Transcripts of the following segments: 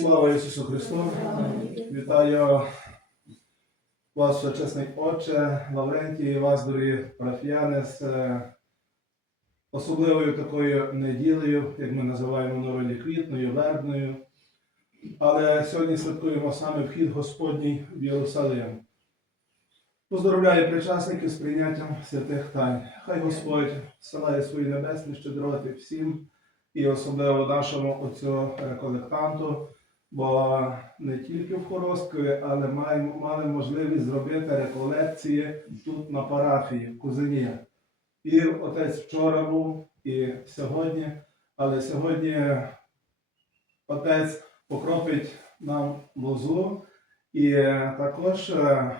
Слава Ісусу Христу! Вітаю вас, чесний Отче, Лаврентій, вас, дорогі парафіяни, з е, особливою такою неділею, як ми називаємо народі квітною, вербною. Але сьогодні святкуємо саме вхід Господній в Єрусалим. Поздоровляю причасників з прийняттям святих тайн. Хай Господь силає свої небесні щедроти всім, і особливо нашому отцю реколектанту, бо не тільки в Хоросткові, але маємо, мали можливість зробити реколекції тут на парафії, в Кузині. І отець вчора був, і сьогодні, але сьогодні отець покропить нам лозу, і також е,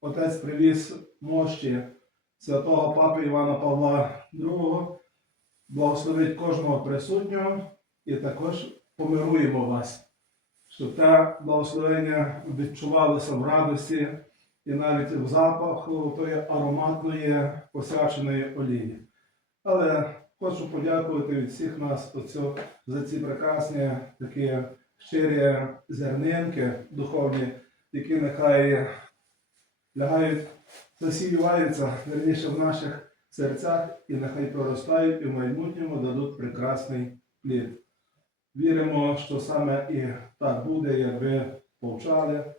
отець привіз мощі святого папи Івана Павла II, благословить кожного присутнього і також помируємо вас, щоб те благословення відчувалося в радості і навіть в запаху тої ароматної посвяченої олії. Але хочу подякувати від всіх нас оцю, за ці прекрасні такі щирі зернинки духовні, які нехай лягають, засіюваються верніше в наших серцях і нехай проростають і в майбутньому дадуть прекрасний плід. Віримо, що саме і так буде, як ви повчали.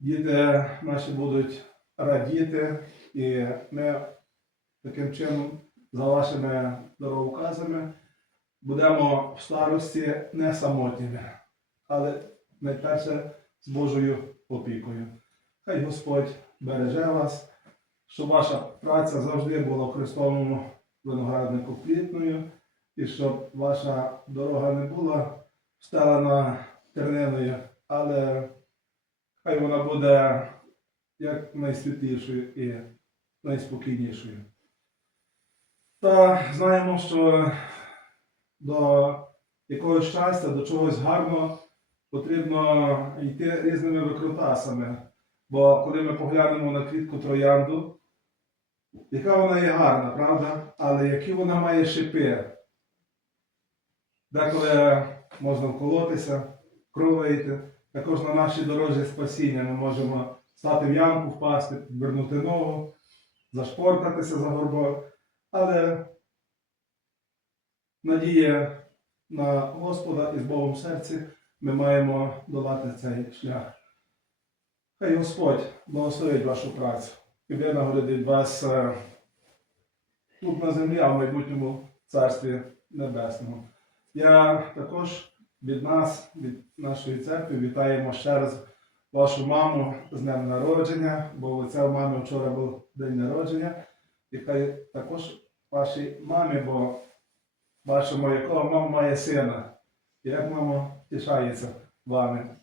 Діти наші будуть радіти, і ми таким чином, за вашими дороговказами, будемо в старості не самотніми, але найперше з Божою опікою. Хай Господь береже вас, щоб ваша праця завжди була в Христовому винограднику квітною, і щоб ваша дорога не була встелена терниною, але хай вона буде як найсвітлішою і найспокійнішою. Та знаємо, що до якогось щастя, до чогось гарного потрібно йти різними викрутасами. Бо коли ми поглянемо на квітку троянду, яка вона є гарна, правда? Але які вона має шипи. Деколи можна вколотися, кров вийти. Також на нашій дорозі спасіння ми можемо стати в ямку, впасти, підвернути ногу, зашпортатися за горбом. Але надія на Господа і з Богом в серці ми маємо долати цей шлях. Хай Господь благословить вашу працю і винагородить вас е, тут на землі, а в майбутньому Царстві Небесному. Я також від нас, від нашої церкви, вітаємо ще раз вашу маму з днем народження, бо у це в мами вчора був день народження. І хай також вашій мамі, бо вашому якого мама має сина. Як мама тішається вами.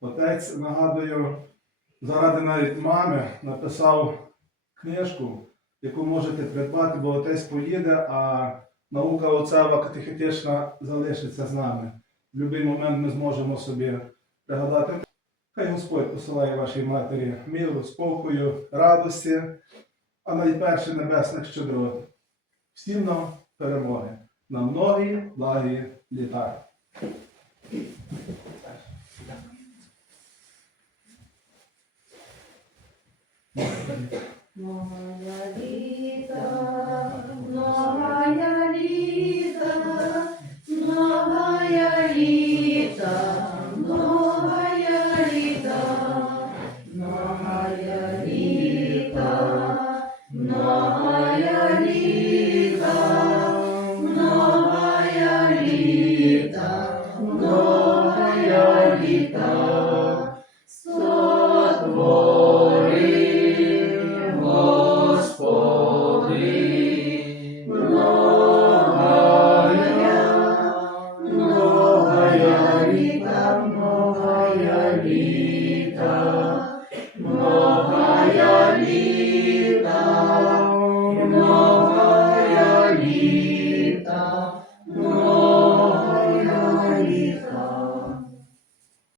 Отець, нагадую, заради навіть мами написав книжку, яку можете придбати, бо отець поїде, а наука оцева катехетична залишиться з нами. В будь-який момент ми зможемо собі пригадати. Хай Господь посилає вашій матері миру, спокою, радості, а найперше небесних щедрот. Всім нам перемоги на многі благі літа. Моя літа,